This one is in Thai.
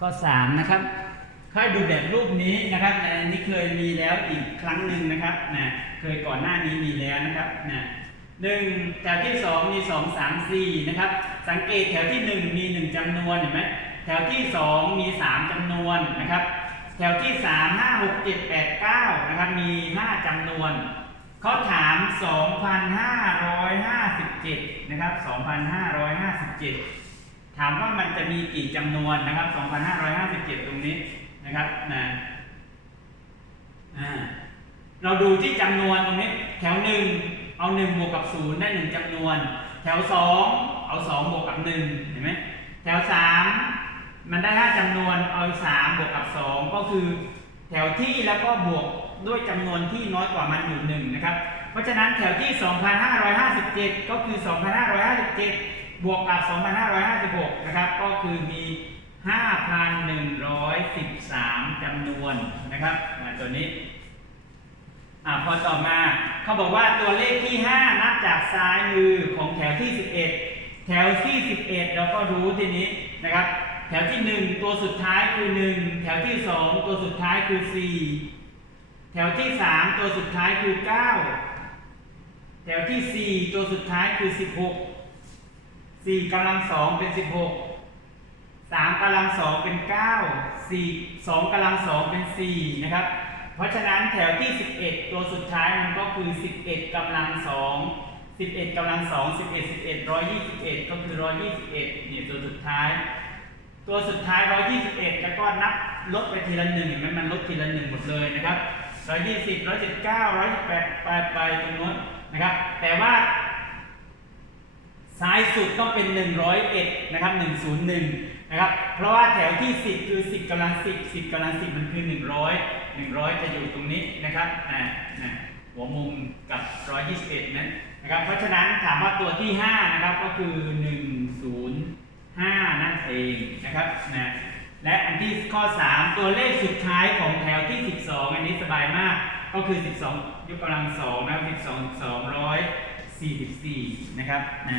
ข้อ 3 นะครับค่อยดูแบบรูปนี้นะครับในอันนี้เคยมีแล้วอีกครั้งหนึ่งนะครับนะเคยก่อนหน้านี้มีแล้วนะครับนะหนึ่งแถวที่ 2 มี 2 3 4 นะครับ สังเกตแถวที่ 1 มี 1จำนวนเห็นไหมแถวที่ 2 มี 3จำนวนนะครับ แถวที่ 3 5 6 7 8 9 นะครับ มี 5จำนวนเขาถาม 2,557 นะครับ 2,557 ถามว่ามันจะมีกี่จำนวนนะครับ 2,557 ตรงนี้นะครับนะเราดูที่จำนวนตรงนี้ แถวหนึ่งเอา 1 บวกกับ 0 ได้ 1จำนวน แถว 2 เอา 2 บวกกับ 1 เห็นไหมแถว 3 มันได้ 5จำนวน เอา 3 บวกกับ 2 ก็คือ แถวที่แล้วก็บวกด้วยจำนวนที่น้อยกว่ามันอยู่หนึ่งนะครับ เพราะฉะนั้นแถวที่ 2,557 ก็คือ 2,557 บวกกับ 2,556 นะครับ ก็คือมี 5,113 จำนวนนะครับมาตัวนี้อ่าพอต่อมาเขาบอกว่าตัวเลขที่ 5 นับจากซ้ายมือของแถวที่ 11 แถวที่ 11 เราก็รู้ทีนี้นะครับ แถวที่ 1 ตัวสุดท้ายคือ 1 แถวที่ 2 ตัวสุดท้ายคือ 4 แถวที่ 3 ตัวสุดท้ายคือ 9 แถวที่ 4 ตัวสุดท้ายคือ 16 4กำลัง2เป็น16 3กำลัง2เป็น9 4 2กำลัง2เป็น4นะครับ เพราะฉะนั้นแถวที่11ตัวสุดท้ายมันก็คือ11กำลัง2 11กำลัง2 11 11 121ก็คือ121เนี่ยตัวสุดท้าย ตัวสุดท้าย121แล้วก็นับลดไปทีละหนึ่งเห็นไหมมันลดทีละหนึ่งหมดเลยนะครับ120 179 118ไปไปตรงนู้นนะครับ แต่ว่า ซ้ายสุดต้องเป็น 101 นะครับ 101 นะครับ เพราะว่าแถวที่ 10 คือ 10กำลัง 10 10กำลัง 10 มันคือ 100 100 จะอยู่ตรงนี้นะครับอ่านะหัวมุมกับ 121 นั้นนะครับ เพราะฉะนั้นถามว่าตัวที่ 5 นะครับ ก็คือ 105 นั่นเองนะครับนะและอันที่ข้อ 3 ตัวเลขสุดท้ายของแถวที่ 12 อันนี้สบายมาก ก็คือ 12 ยกกำลัง2นะครับ12 44 นะครับนะ